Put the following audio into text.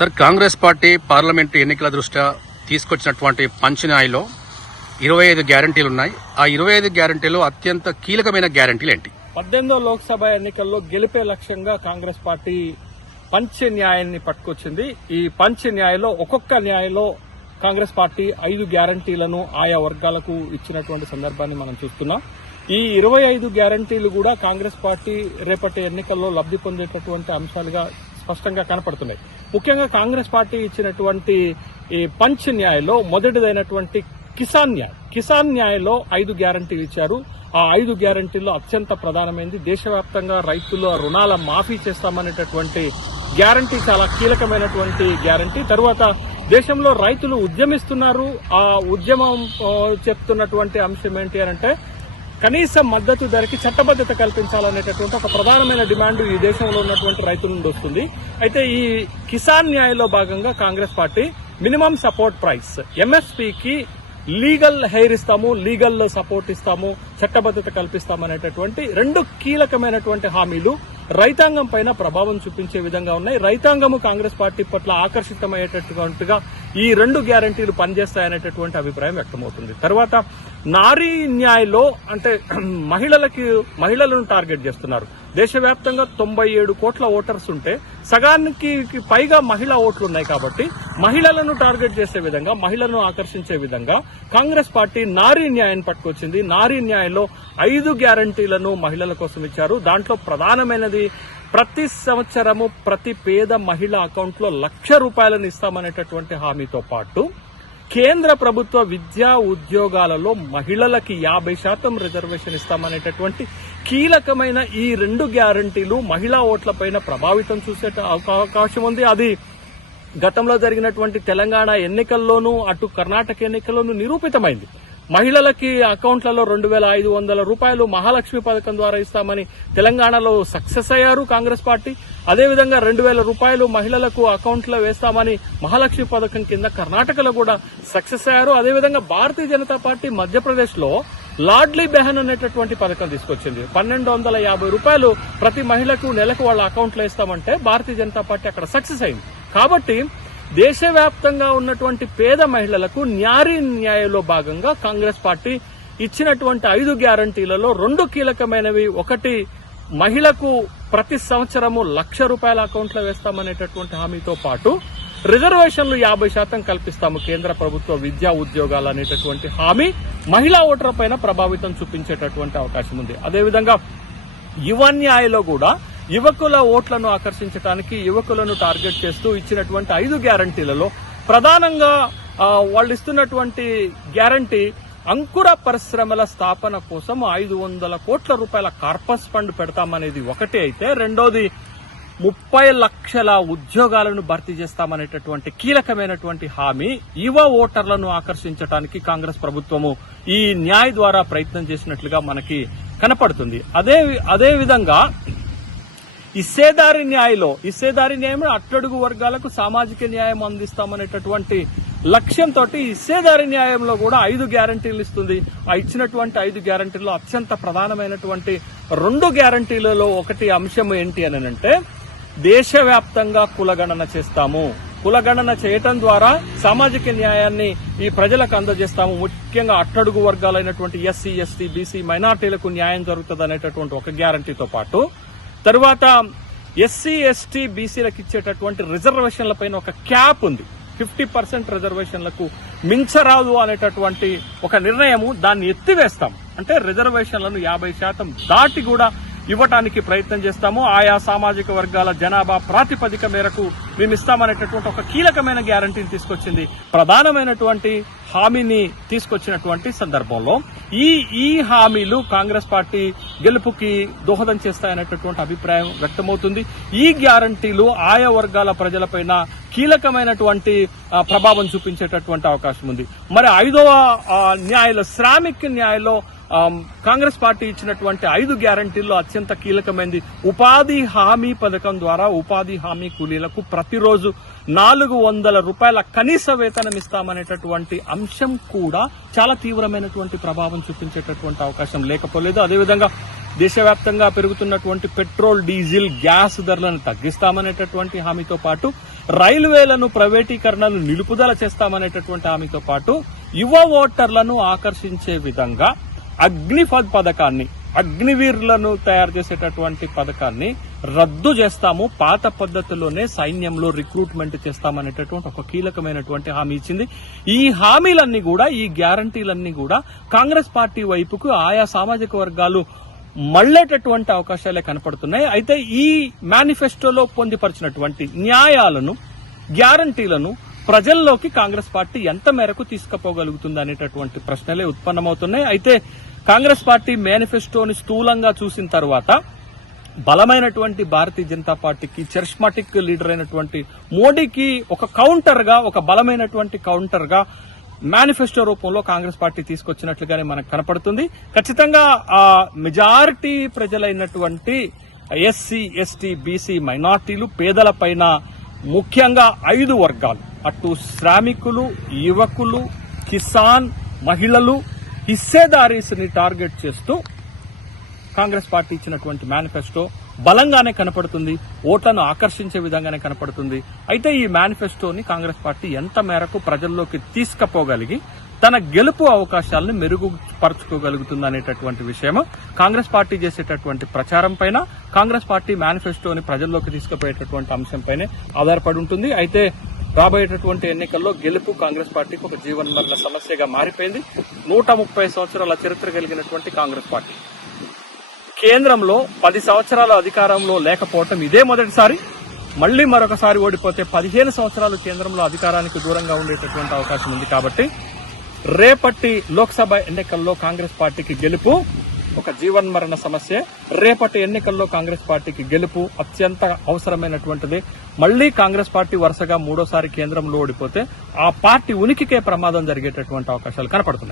Sir, Congress party parliament ఎన్నికల దృష్ట్యా తీసుకొచ్చినటువంటి పంచనాయలో 25 గ్యారంటీలు ఉన్నాయి. ఆ 25 గ్యారంటీలు అత్యంత కీలకమైన గ్యారంటీలు ఏంటి? 18వ లోక్సభ ఎన్నికల్లో గెలిపే లక్ష్యంగా కాంగ్రెస్ పార్టీ పంచ న్యాయాన్ని పట్టుకొచ్చింది. ఈ పంచ న్యాయలో ఒక్కొక్క న్యాయంలో కాంగ్రెస్ పార్టీ 5 గ్యారంటీలను ఆయా వర్గాలకు ఇచ్చినటువంటి సందర్భాన్ని మనం చూస్తున్నాం. ఈ 25 గ్యారంటీలు కూడా కాంగ్రెస్ పార్టీ రేపటి ఎన్నికల్లో లబ్ధి పొందేటటువంటి అంశాలుగా స్పష్టంగా కనపడుతున్నాయి. ముఖ్యంగా కాంగ్రెస్ పార్టీ ఇచ్చినటువంటి ఈ పంచ్ న్యాయలో మొదటిదైనటువంటి కిసాన్ న్యాయలో 5 గ్యారంటీలు ఇచ్చారు. ఆ 5 గ్యారంటీల్లో అత్యంత ప్రధానమైనది దేశవ్యాప్తంగా రైతుల రుణాల మాఫీ చేస్తామనేటటువంటి గ్యారంటీ చాలా కీలకమైనటువంటి గ్యారంటీ. తరువాత దేశంలో రైతులు ఉద్యమిస్తున్నారు. ఆ ఉద్యమం చెప్తున్నటువంటి అంశం ఏంటి అంటే కనీస మద్దతు ధరకి చట్టబద్దత కల్పించాలనేటటువంటి ఒక ప్రధానమైన డిమాండ్ ఈ దేశంలో ఉన్నటువంటి రైతుల నుండి వస్తుంది. అయితే ఈ కిసాన్ న్యాయలో భాగంగా Congress party minimum support price ఎంఎస్పీకి లీగల్ హెయిర్ ఇస్తాము, లీగల్ సపోర్ట్ ఇస్తాము, చట్టబద్దత కల్పిస్తామనేటటువంటి 2 కీలకమైనటువంటి హామీలు రైతాంగం పైన ప్రభావం చూపించే విధంగా ఉన్నాయి. రైతాంగము కాంగ్రెస్ పార్టీ పట్ల ఆకర్షితమయ్యేటట్టుగా ఈ 2 గ్యారంటీలు పనిచేస్తాయనేటటువంటి అభిప్రాయం వ్యక్తమవుతుంది. తర్వాత నారీ న్యాయలో అంటే మహిళలను టార్గెట్ చేస్తున్నారు. దేశవ్యాప్తంగా 97 కోట్ల ఓటర్స్ ఉంటే సగానికి పైగా మహిళా ఓట్లు ఉన్నాయి. కాబట్టి మహిళలను టార్గెట్ చేసే విధంగా, మహిళలను ఆకర్షించే విధంగా కాంగ్రెస్ పార్టీ నారీ న్యాయాన్ని పట్టుకొచ్చింది. నారీ న్యాయంలో 5 గ్యారంటీలను మహిళల కోసం ఇచ్చారు. దాంట్లో ప్రధానమైనది ప్రతి సంవత్సరము ప్రతి పేద మహిళ అకౌంట్లో ₹1,00,000 ఇస్తామనేటటువంటి హామీతో పాటు కేంద్ర ప్రభుత్వ విద్యా ఉద్యోగాలలో మహిళలకి 50% రిజర్వేషన్ ఇస్తామనేటటువంటి కీలకమైన ఈ 2 గ్యారంటీలు మహిళా ఓట్లపైన ప్రభావితం చూసే అవకాశం ఉంది. అది గతంలో జరిగినటువంటి తెలంగాణ ఎన్నికల్లోనూ అటు కర్ణాటక ఎన్నికల్లోనూ నిరూపితమైంది. మహిళలకి అకౌంట్లలో ₹2,500 మహాలక్ష్మి పథకం ద్వారా ఇస్తామని తెలంగాణలో సక్సెస్ అయ్యారు కాంగ్రెస్ పార్టీ. అదేవిధంగా ₹2,000 మహిళలకు అకౌంట్లో వేస్తామని మహాలక్ష్మి పథకం కింద కర్ణాటకలో కూడా సక్సెస్ అయ్యారు. అదేవిధంగా భారతీయ జనతా పార్టీ మధ్యప్రదేశ్ లో లాడ్లీ బెహన్ అనేటటువంటి పథకం తీసుకొచ్చింది. ₹1,250 ప్రతి మహిళకు నెలకు వాళ్ళ అకౌంట్లో ఇస్తామంటే భారతీయ జనతా పార్టీ అక్కడ సక్సెస్ అయింది. కాబట్టి దేశవ్యాప్తంగా ఉన్నటువంటి పేద మహిళలకు నారీ న్యాయంలో భాగంగా కాంగ్రెస్ పార్టీ ఇచ్చినటువంటి 5 గ్యారంటీలలో 2 కీలకమైనవి. ఒకటి, మహిళకు ప్రతి సంవత్సరము ₹1,00,000 అకౌంట్లో వేస్తామనేటటువంటి హామీతో పాటు రిజర్వేషన్లు 50% కల్పిస్తాము కేంద్ర ప్రభుత్వ విద్యా ఉద్యోగాలు అనేటటువంటి హామీ మహిళా ఓటర్ల పైన ప్రభావితం చూపించేటటువంటి అవకాశం ఉంది. అదేవిధంగా యువ న్యాయంలో కూడా యువకుల ఓట్లను ఆకర్షించడానికి యువకులను టార్గెట్ చేస్తూ ఇచ్చినటువంటి 5 గ్యారంటీలలో ప్రధానంగా వాళ్ళు ఇస్తున్నటువంటి గ్యారంటీ అంకుర పరిశ్రమల స్థాపన కోసం ₹500 కోట్ల కార్పస్ ఫండ్ పెడతామనేది ఒకటి అయితే, రెండోది 30 లక్షల ఉద్యోగాలను భర్తీ చేస్తామనేటటువంటి కీలకమైనటువంటి హామీ యువ ఓటర్లను ఆకర్షించడానికి కాంగ్రెస్ ప్రభుత్వము ఈ న్యాయ ద్వారా ప్రయత్నం చేసినట్లుగా మనకి కనపడుతుంది. అదే విధంగా ఇస్సేదారి న్యాయం అట్టడుగు వర్గాలకు సామాజిక న్యాయం అందిస్తామనేటటువంటి లక్ష్యంతో ఇస్సేదారి న్యాయంలో కూడా 5 గ్యారంటీలు ఇస్తుంది. ఆ ఇచ్చినటువంటి 5 గ్యారంటీల్లో అత్యంత ప్రధానమైనటువంటి 2 గ్యారంటీలలో ఒకటి అంశం ఏంటి అని అంటే దేశవ్యాప్తంగా కులగణన చేస్తాము. కులగణన చేయటం ద్వారా సామాజిక న్యాయాన్ని ఈ ప్రజలకు అందజేస్తాము. ముఖ్యంగా అట్టడుగు వర్గాలైనటువంటి ఎస్సీ, ఎస్టీ, బీసీ, మైనార్టీలకు న్యాయం జరుగుతుంది అనేటటువంటి ఒక గ్యారంటీతో పాటు తరువాత ఎస్సీ, ఎస్టీ, బీసీలకు ఇచ్చేటటువంటి రిజర్వేషన్ల పైన ఒక క్యాప్ ఉంది. 50% రిజర్వేషన్లకు మించరాదు అనేటటువంటి ఒక నిర్ణయము, దాన్ని ఎత్తివేస్తాం. అంటే రిజర్వేషన్లను 50% దాటి కూడా ఇవ్వటానికి ప్రయత్నం చేస్తాము. ఆయా సామాజిక వర్గాల జనాభా ప్రాతిపదిక మేరకు మేము ఇస్తామనేటటువంటి ఒక కీలకమైన గ్యారంటీని తీసుకొచ్చింది. ప్రధానమైనటువంటి హామీని తీసుకొచ్చినటువంటి సందర్భంలో ఈ హామీలు కాంగ్రెస్ పార్టీ గెలుపుకి దోహదం చేస్తాయనేటటువంటి అభిప్రాయం వ్యక్తమవుతుంది. ఈ గ్యారంటీలు ఆయా వర్గాల ప్రజలపైన కీలకమైనటువంటి ప్రభావం చూపించేటటువంటి అవకాశం ఉంది. మరి 5వ న్యాయంలో శ్రామిక్ న్యాయంలో కాంగ్రెస్ పార్టీ ఇచ్చినటువంటి 5 గ్యారంటీల్లో అత్యంత కీలకమైనది ఉపాధి హామీ పథకం ద్వారా ఉపాధి హామీ కూలీలకు ప్రతిరోజు ₹400 కనీస వేతనం ఇస్తామనేటటువంటి అంశం కూడా చాలా తీవ్రమైనటువంటి ప్రభావం చూపించేటటువంటి అవకాశం లేకపోలేదు. అదేవిధంగా దేశవ్యాప్తంగా పెరుగుతున్నటువంటి పెట్రోల్, డీజిల్, గ్యాస్ ధరలను తగ్గిస్తామనేటటువంటి హామీతో పాటు రైల్వేలను ప్రైవేటీకరణను నిలుపుదల చేస్తామనేటటువంటి హామీతో పాటు యువ ఓటర్లను ఆకర్షించే విధంగా అగ్నిపథ్ పథకాన్ని, అగ్నివీరులను తయారు చేసేటటువంటి పథకాన్ని రద్దు చేస్తాము, పాత పద్ధతిలోనే సైన్యంలో రిక్రూట్మెంట్ చేస్తామనేటటువంటి ఒక కీలకమైనటువంటి హామీ ఇచ్చింది. ఈ హామీలన్నీ కూడా, ఈ గ్యారంటీలన్నీ కూడా కాంగ్రెస్ పార్టీ వైపుకు ఆయా సామాజిక వర్గాలు మళ్లేటటువంటి అవకాశాలే కనపడుతున్నాయి. అయితే ఈ మేనిఫెస్టోలో పొందుపరిచినటువంటి న్యాయాలను, గ్యారంటీలను ప్రజల్లోకి కాంగ్రెస్ పార్టీ ఎంత మేరకు తీసుకుపోగలుగుతుంది అనేటటువంటి ప్రశ్నలే ఉత్పన్నమవుతున్నాయి. అయితే కాంగ్రెస్ పార్టీ మేనిఫెస్టోని స్థూలంగా చూసిన తర్వాత బలమైనటువంటి భారతీయ జనతా పార్టీకి, చరిష్మాటిక్ లీడర్ అయినటువంటి మోడీకి ఒక కౌంటర్ గా, ఒక బలమైనటువంటి కౌంటర్ గా మేనిఫెస్టో రూపంలో కాంగ్రెస్ పార్టీ తీసుకొచ్చినట్లుగానే మనకు కనపడుతుంది. ఖచ్చితంగా ఆ మెజారిటీ ప్రజలైనటువంటి ఎస్సీ, ఎస్టీ, బీసీ, మైనార్టీలు, పేదలపైన ముఖ్యంగా 5 వర్గాలు, అటు శ్రామికులు, యువకులు, కిసాన్, మహిళలు, హిస్సేదారీస్ ని టార్గెట్ చేస్తూ కాంగ్రెస్ పార్టీ ఇచ్చినటువంటి మేనిఫెస్టో బలంగానే కనపడుతుంది, ఓట్లను ఆకర్షించే విధంగానే కనపడుతుంది. అయితే ఈ మేనిఫెస్టోని కాంగ్రెస్ పార్టీ ఎంత మేరకు ప్రజల్లోకి తీసుకుపోగలిగి తన గెలుపు అవకాశాలను మెరుగుపరచుకోగలుగుతుంది అనేటటువంటి విషయం కాంగ్రెస్ పార్టీ చేసేటటువంటి ప్రచారం పైన, కాంగ్రెస్ పార్టీ మేనిఫెస్టోని ప్రజల్లోకి తీసుకుపోయేటటువంటి అంశంపైనే ఆధారపడి ఉంటుంది. అయితే రాబోయేటటువంటి ఎన్నికల్లో గెలుపు కాంగ్రెస్ పార్టీకి ఒక జీవన్మరణ సమస్యగా మారిపోయింది. 130 సంవత్సరాల చరిత్ర కలిగినటువంటి కాంగ్రెస్ పార్టీ కేంద్రంలో 10 సంవత్సరాల అధికారంలో లేకపోవటం ఇదే మొదటిసారి. మళ్లీ మరొకసారి ఓడిపోతే 15 సంవత్సరాలు కేంద్రంలో అధికారానికి దూరంగా ఉండేటటువంటి అవకాశం ఉంది. కాబట్టి రేపటి లోక్సభ ఎన్నికల్లో కాంగ్రెస్ పార్టీకి గెలుపు ఒక జీవన్మరణ సమస్య. రేపటి ఎన్నికల్లో కాంగ్రెస్ పార్టీకి గెలుపు అత్యంత అవసరమైనటువంటిది. మళ్లీ కాంగ్రెస్ పార్టీ వరుసగా 3వ సారి కేంద్రంలో ఓడిపోతే ఆ పార్టీ ఉనికికే ప్రమాదం జరిగేటటువంటి అవకాశాలు కనపడుతున్నాయి.